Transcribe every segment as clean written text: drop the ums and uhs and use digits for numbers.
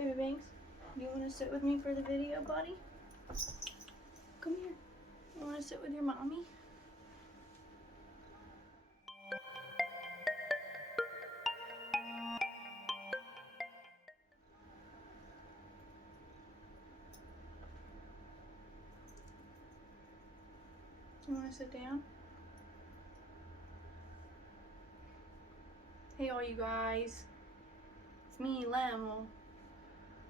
Baby Banks, do you want to sit with me for the video, buddy? Come here. You want to sit with your mommy? You want to sit down? Hey all you guys, it's me, Lem,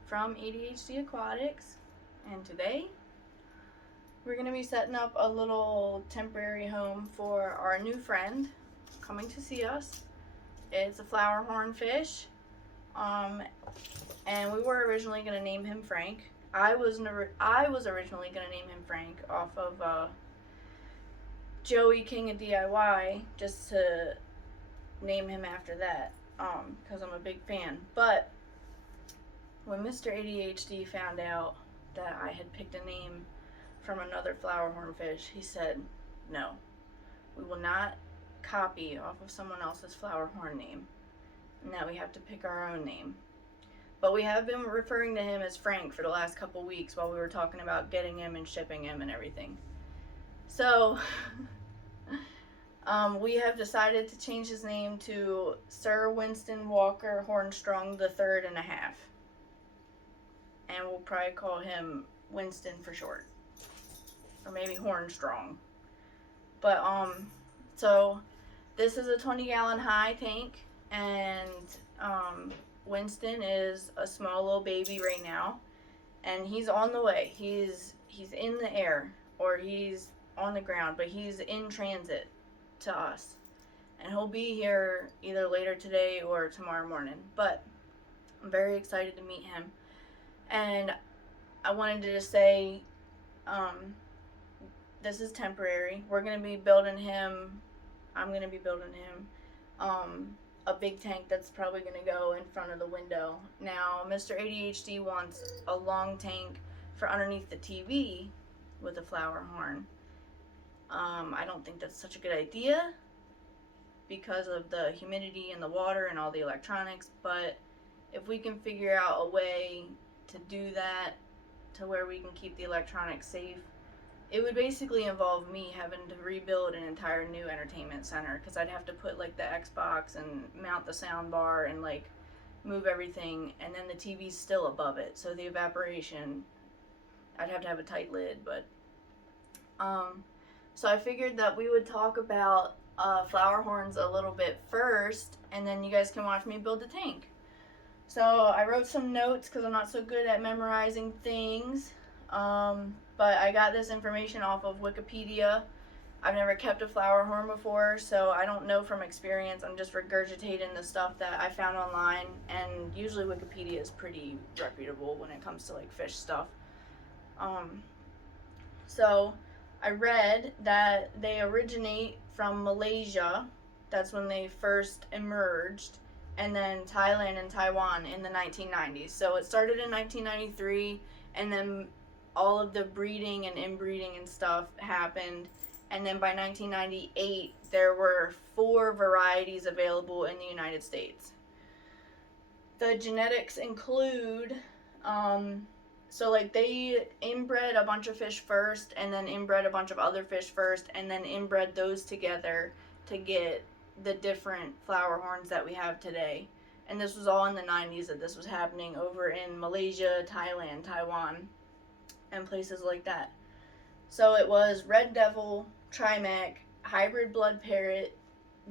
from ADHD Aquatics, and today we're going to be setting up a little temporary home for our new friend coming to see us. It's a flowerhorn fish, and we were originally going to name him Frank. I was originally going to name him Frank off of Joey King of DIY, just to name him after that, because I'm a big fan. But when Mr. ADHD found out that I had picked a name from another flowerhorn fish, he said, no, we will not copy off of someone else's flowerhorn name, and that we have to pick our own name. But we have been referring to him as Frank for the last couple weeks while we were talking about getting him and shipping him and everything. So we have decided to change his name to Sir Winston Walker Hornstrong III and a half. And we'll probably call him Winston for short. Or maybe Hornstrong. But, so this is a 20-gallon high tank, and Winston is a small little baby right now, and he's on the way. He's in the air, or he's on the ground, but he's in transit to us, and he'll be here either later today or tomorrow morning. But I'm very excited to meet him, and I wanted to just say, this is temporary. We're gonna be building him. I'm gonna be building him a big tank that's probably gonna go in front of the window. Now, Mr. ADHD wants a long tank for underneath the TV with a flowerhorn. I don't think that's such a good idea because of the humidity in the water and all the electronics, but if we can figure out a way to do that to where we can keep the electronics safe, it would basically involve me having to rebuild an entire new entertainment center, because I'd have to put like the Xbox and mount the sound bar and like move everything, and then the TV's still above it, so the evaporation, I'd have to have a tight lid. But so I figured that we would talk about flowerhorns a little bit first, and then you guys can watch me build the tank. So I wrote some notes because I'm not so good at memorizing things, but I got this information off of Wikipedia. I've never kept a flowerhorn before, so I don't know from experience. I'm just regurgitating the stuff that I found online, and usually Wikipedia is pretty reputable when it comes to like fish stuff. So I read that they originate from Malaysia. That's when they first emerged, and then Thailand and Taiwan in the 1990s. So it started in 1993, and then all of the breeding and inbreeding and stuff happened, and then by 1998 there were 4 varieties available in the United States. The genetics include so like they inbred a bunch of fish first, and then inbred a bunch of other fish first, and then inbred those together to get the different flowerhorns that we have today. And this was all in the 90s that this was happening over in Malaysia, Thailand, Taiwan, and places like that. So it was Red Devil, Trimac, Hybrid Blood Parrot,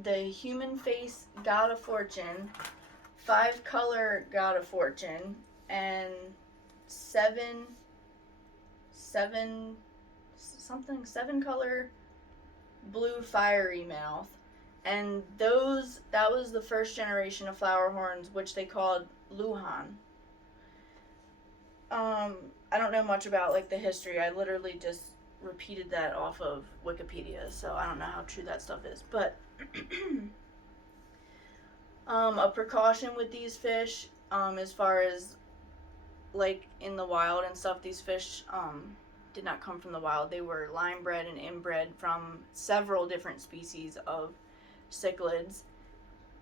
the Human Face God of Fortune, 5-color God of Fortune, and 7-color Blue Fiery Mouth. And that was the first generation of flowerhorns, which they called Luhan. I don't know much about like the history. I literally just repeated that off of Wikipedia, so I don't know how true that stuff is. But a precaution with these fish, as far as like in the wild and stuff, these fish did not come from the wild. They were line bred and inbred from several different species of cichlids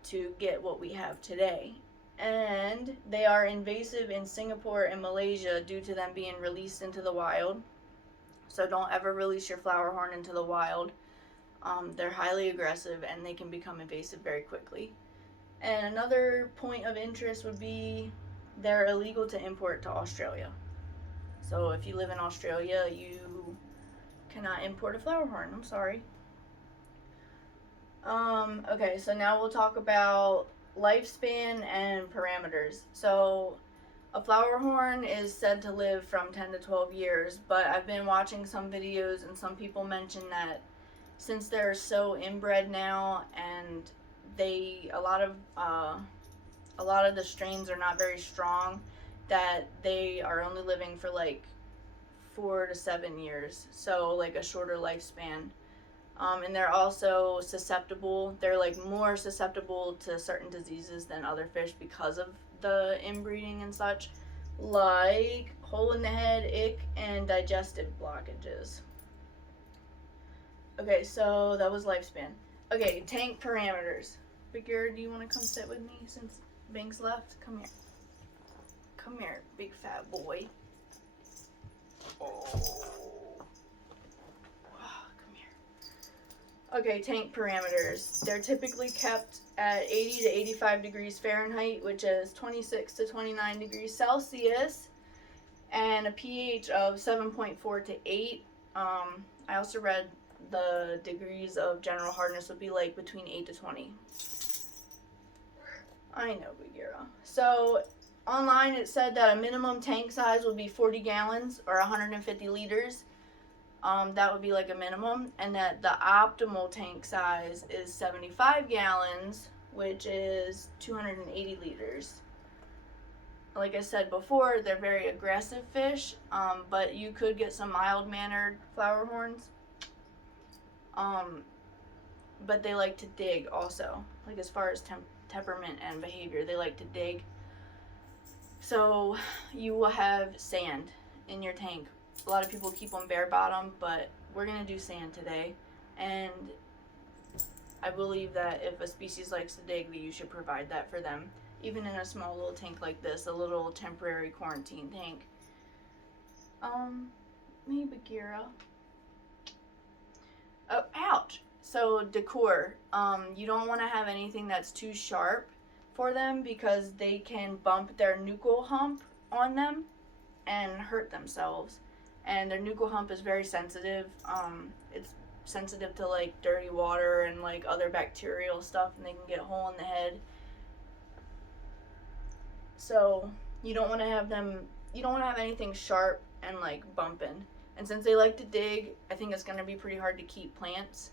to get what we have today. and they are invasive in Singapore and Malaysia due to them being released into the wild. So don't ever release your flowerhorn into the wild. They're highly aggressive and they can become invasive very quickly. And another point of interest would be they're illegal to import to Australia. So if you live in Australia, you cannot import a flowerhorn. I'm sorry. Okay, so now we'll talk about lifespan and parameters. So a flowerhorn is said to live from 10 to 12 years, but I've been watching some videos and some people mention that since they're so inbred now and a lot of the strains are not very strong, that they are only living for like 4 to 7 years, so like a shorter lifespan. And they're also susceptible. They're like more susceptible to certain diseases than other fish because of the inbreeding and such, like hole in the head, ick, and digestive blockages. Okay, so that was lifespan. Okay, tank parameters. Figure, do you want to come sit with me since Banks left? Come here. Come here, big fat boy. Oh. Come here. Okay, tank parameters. They're typically kept at 80 to 85 degrees Fahrenheit, which is 26 to 29 degrees Celsius, and a pH of 7.4 to 8. I also read the degrees of general hardness would be like between 8 to 20. I know, Bagheera. So online it said that a minimum tank size would be 40 gallons or 150 liters. That would be like a minimum, and that the optimal tank size is 75 gallons, which is 280 liters. Like I said before, they're very aggressive fish, but you could get some mild-mannered flowerhorns. But they like to dig also, like as far as temperament and behavior, they like to dig. So you will have sand in your tank. A lot of people keep them bare bottom, but we're going to do sand today. And I believe that if a species likes to dig, that you should provide that for them. Even in a small little tank like this, a little temporary quarantine tank. Hey, Bagheera. Oh, ouch! So, decor. You don't want to have anything that's too sharp for them because they can bump their nuchal hump on them and hurt themselves. And their nuchal hump is very sensitive. It's sensitive to like dirty water and like other bacterial stuff, and they can get a hole in the head. So you don't want to have anything sharp and like bumping. And since they like to dig, I think it's going to be pretty hard to keep plants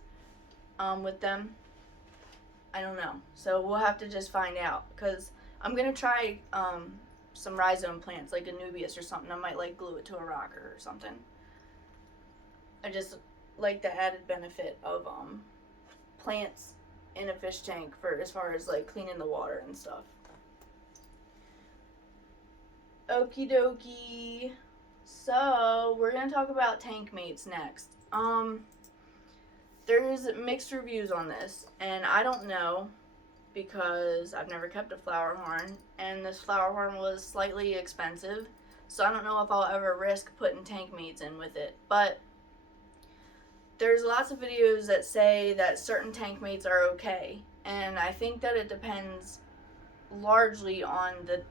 with them. I don't know. So we'll have to just find out, because I'm going to try some rhizome plants, like a Nubius or something. I might like glue it to a rocker or something. I just like the added benefit of plants in a fish tank for as far as like cleaning the water and stuff. Okie dokie. So we're gonna talk about tank mates next. There's mixed reviews on this, and I don't know because I've never kept a flowerhorn, and this flowerhorn was slightly expensive, so I don't know if I'll ever risk putting tank mates in with it. But there's lots of videos that say that certain tank mates are okay, and I think that it depends largely on the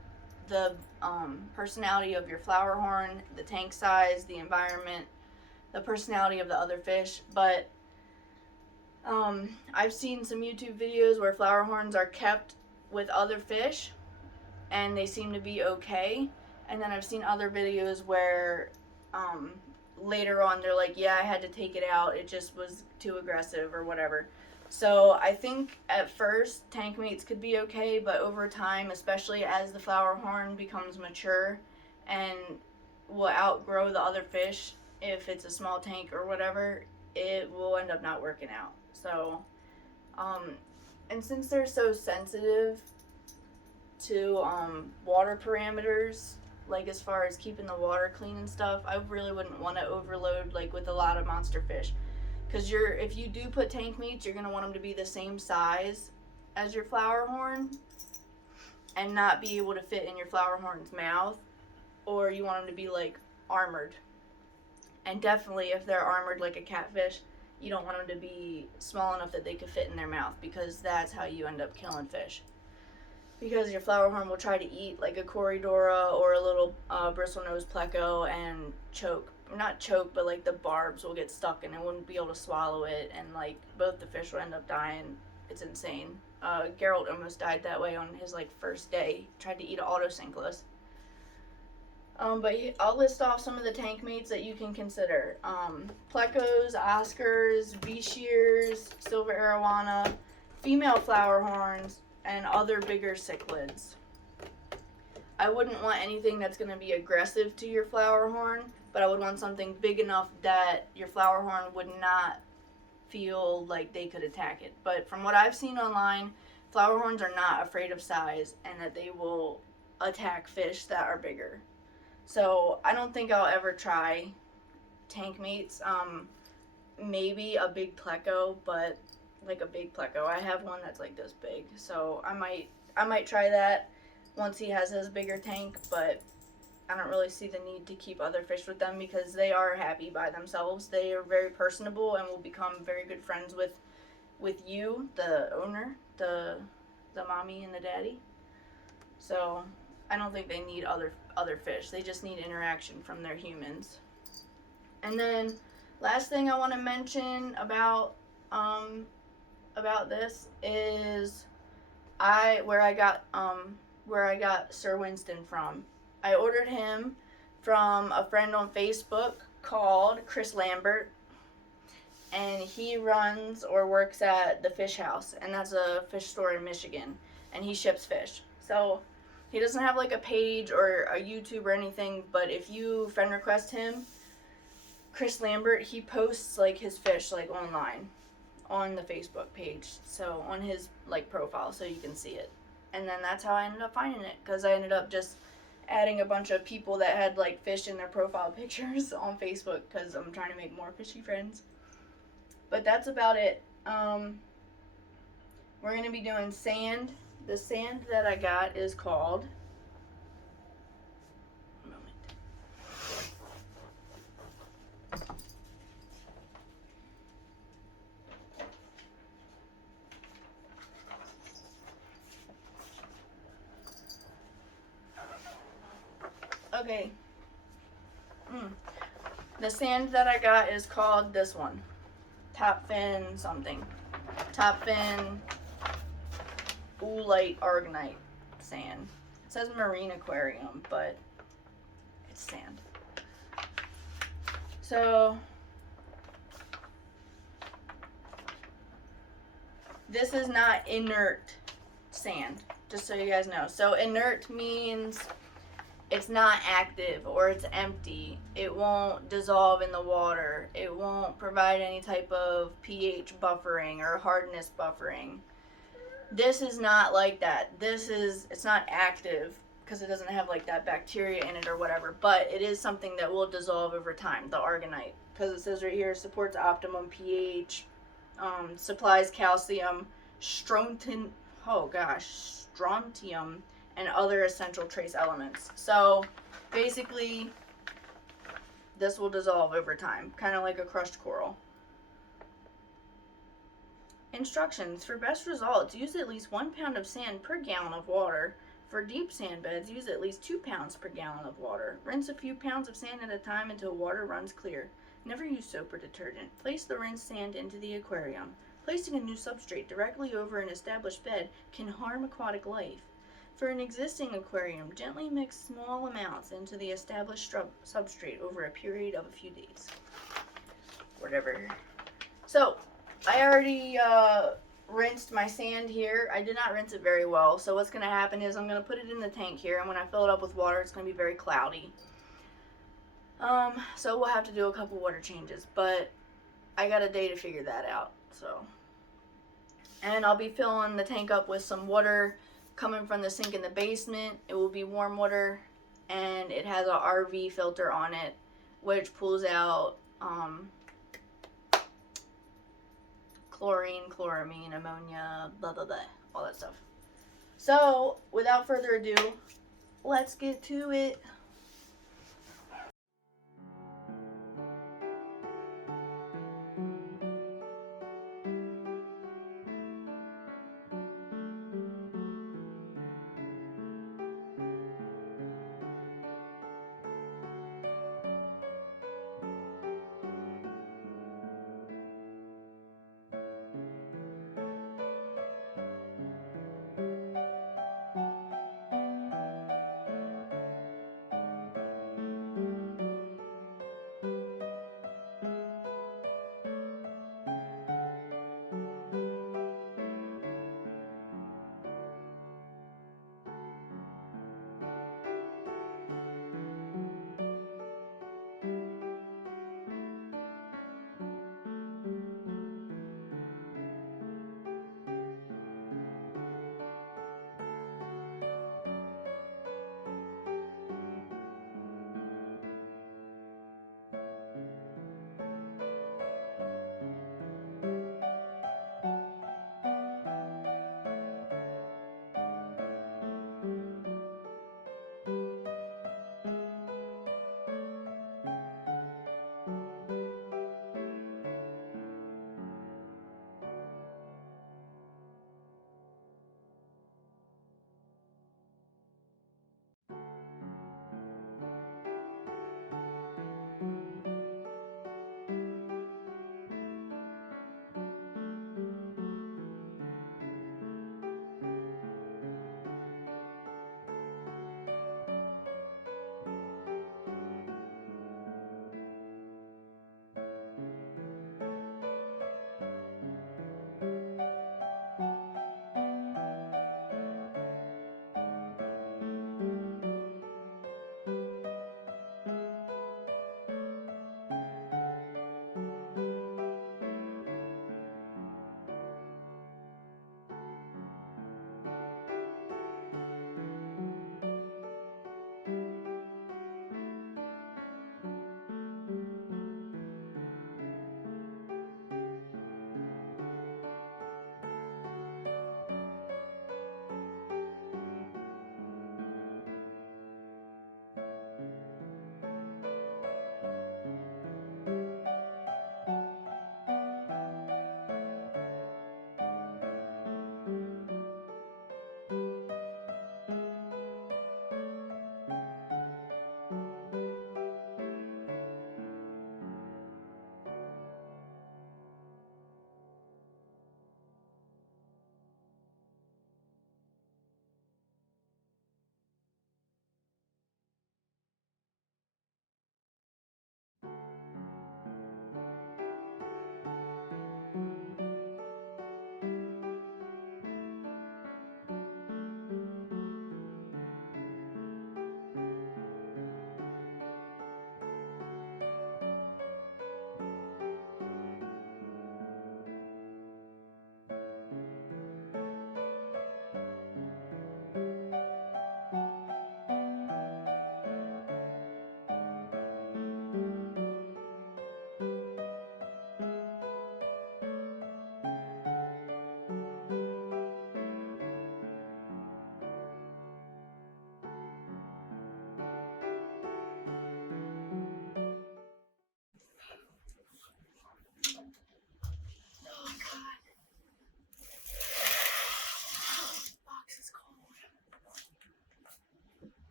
personality of your flowerhorn, the tank size, the environment, the personality of the other fish. But I've seen some YouTube videos where flowerhorns are kept with other fish and they seem to be okay, and then I've seen other videos where later on they're like, yeah, I had to take it out, it just was too aggressive or whatever. So I think at first tank mates could be okay, but over time, especially as the flowerhorn becomes mature and will outgrow the other fish, if it's a small tank or whatever, it will end up not working out. So, and since they're so sensitive to water parameters, like as far as keeping the water clean and stuff, I really wouldn't want to overload like with a lot of monster fish. Because if you do put tank mates, you're going to want them to be the same size as your flowerhorn. and not be able to fit in your Flowerhorn's mouth, or you want them to be like armored. And definitely if they're armored like a catfish, you don't want them to be small enough that they could fit in their mouth, because that's how you end up killing fish. Because your Flowerhorn will try to eat like a Corydoras or a little bristlenose Pleco and choke. Not choke, but like the barbs will get stuck and it wouldn't be able to swallow it, and like both the fish will end up dying. It's insane. Geralt almost died that way on his like first day. Tried to eat an autosynclus. But I'll list off some of the tank mates that you can consider. Plecos, Oscars, V-shears, Silver arowana, female Flowerhorns, and other bigger cichlids. I wouldn't want anything that's going to be aggressive to your Flowerhorn, but I would want something big enough that your Flowerhorn would not feel like they could attack it. But from what I've seen online, Flowerhorns are not afraid of size, and that they will attack fish that are bigger. So I don't think I'll ever try tank mates. Maybe a big Pleco, but like a big Pleco. I have one that's like this big, so I might try that once he has his bigger tank, but I don't really see the need to keep other fish with them because they are happy by themselves. They are very personable and will become very good friends with you, the owner, the mommy and the daddy. So I don't think they need other fish. They just need interaction from their humans. And then last thing I want to mention about this is where I got Sir Winston from. I ordered him from a friend on Facebook called Chris Lambert, and he runs or works at the Fish House, and that's a fish store in Michigan, and he ships fish. So he doesn't have like a page or a YouTube or anything, but if you friend request him, Chris Lambert, he posts like his fish like online on the Facebook page, so on his like profile, so you can see it. And then that's how I ended up finding it, because I ended up just adding a bunch of people that had like fish in their profile pictures on Facebook, because I'm trying to make more fishy friends. But that's about it. We're going to be doing sand. The sand that I got is called, okay. The sand that I got is called this one. Top fin something. Top fin Oolite Aragonite sand. It says marine aquarium, but it's sand. So this is not inert sand, just so you guys know. So inert means it's not active or it's empty. It won't dissolve in the water. It won't provide any type of pH buffering or hardness buffering. This is not like that. It's not active because it doesn't have like that bacteria in it or whatever, but it is something that will dissolve over time, the aragonite, because it says right here, supports optimum pH, supplies calcium, strontium, and other essential trace elements. So basically this will dissolve over time, kind of like a crushed coral. Instructions: for best results, use at least 1 pound of sand per gallon of water. For deep sand beds, use at least 2 pounds per gallon of water. Rinse a few pounds of sand at a time until water runs clear. Never use soap or detergent. Place the rinsed sand into the aquarium. Placing a new substrate directly over an established bed can harm aquatic life. For an existing aquarium, gently mix small amounts into the established substrate over a period of a few days. Whatever. So, I already rinsed my sand here. I did not rinse it very well, so what's going to happen is I'm going to put it in the tank here, and when I fill it up with water, it's going to be very cloudy. So we'll have to do a couple water changes, but I got a day to figure that out, so. And I'll be filling the tank up with some water coming from the sink in the basement. It will be warm water, and it has a RV filter on it, which pulls out chlorine, chloramine, ammonia, blah blah blah, all that stuff. So, without further ado, let's get to it.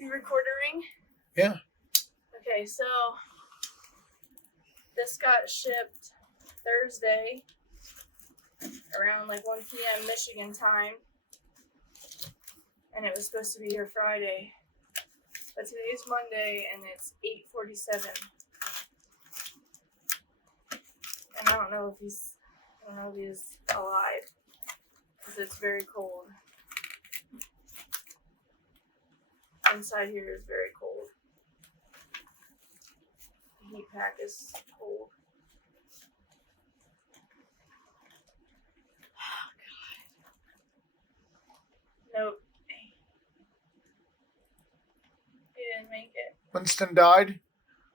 You recording? Yeah. Okay, so this got shipped Thursday around like 1 p.m. Michigan time, and it was supposed to be here Friday. But today's Monday, and it's 8:47. And I don't know if he's alive, because it's very cold. Inside here is very cold. The heat pack is cold. Oh, God. Nope. He didn't make it. Winston died?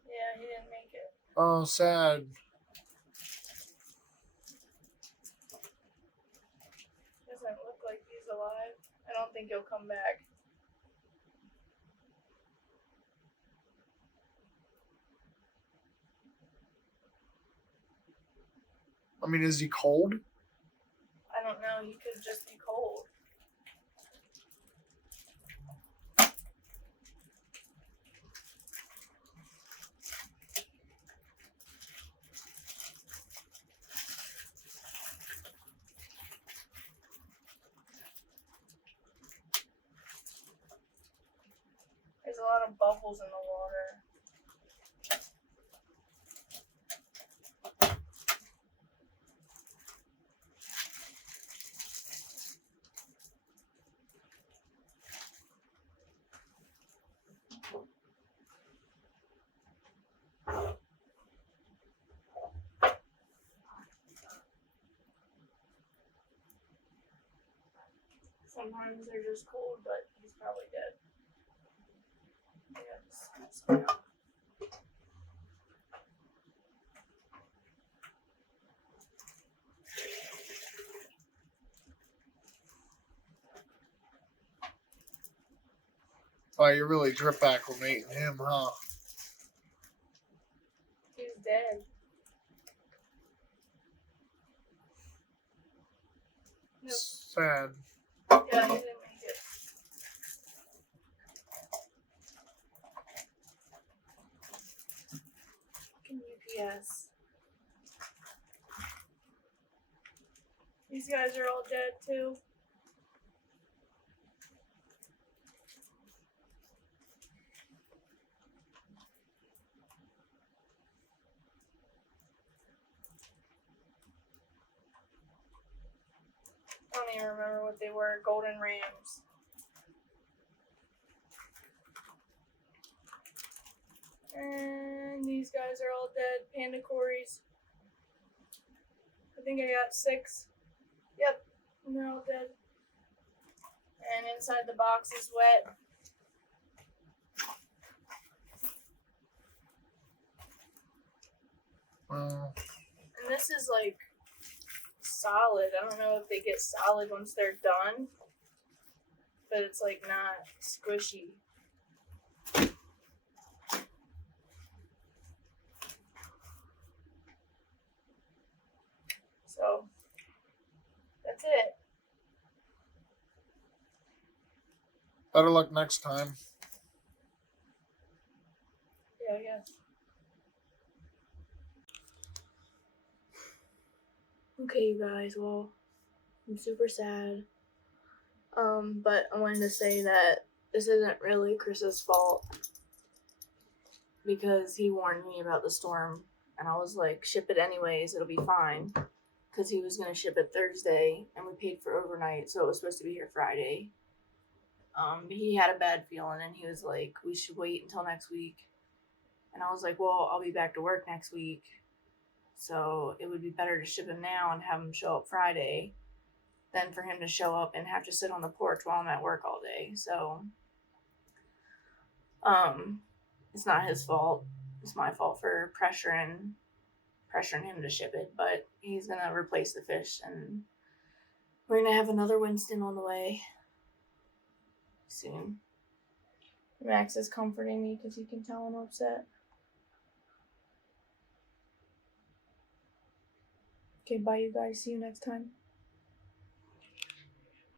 Yeah, he didn't make it. Oh, sad. alive. I don't think he'll come back. I mean, is he cold? I don't know. He could just be cold. There's a lot of bubbles in the water. Sometimes they're just cold, but he's probably dead. Yeah, Oh, you're really drip acclimating him, huh? he's dead. Nope. Sad. Yeah, he didn't make it. Fucking UPS. These guys are all dead too. I don't even remember what they were. Golden Rams. And these guys are all dead. Panda Cories. I think I got 6. Yep. And they're all dead. And inside the box is wet. And this is like solid. I don't know if they get solid once they're done, but it's like not squishy. So that's it. Better luck next time. Yeah, I guess. Okay, you guys, well, I'm super sad. But I wanted to say that this isn't really Chris's fault because he warned me about the storm and I was like, ship it anyways, it'll be fine. Because he was going to ship it Thursday and we paid for overnight, so it was supposed to be here Friday. He had a bad feeling and he was like, we should wait until next week. And I was like, well, I'll be back to work next week. So it would be better to ship him now and have him show up Friday than for him to show up and have to sit on the porch while I'm at work all day. So, it's not his fault. It's my fault for pressuring him to ship it, but he's gonna replace the fish and we're gonna have another Winston on the way soon. Max is comforting me because he can tell I'm upset. Okay, bye you guys. See you next time.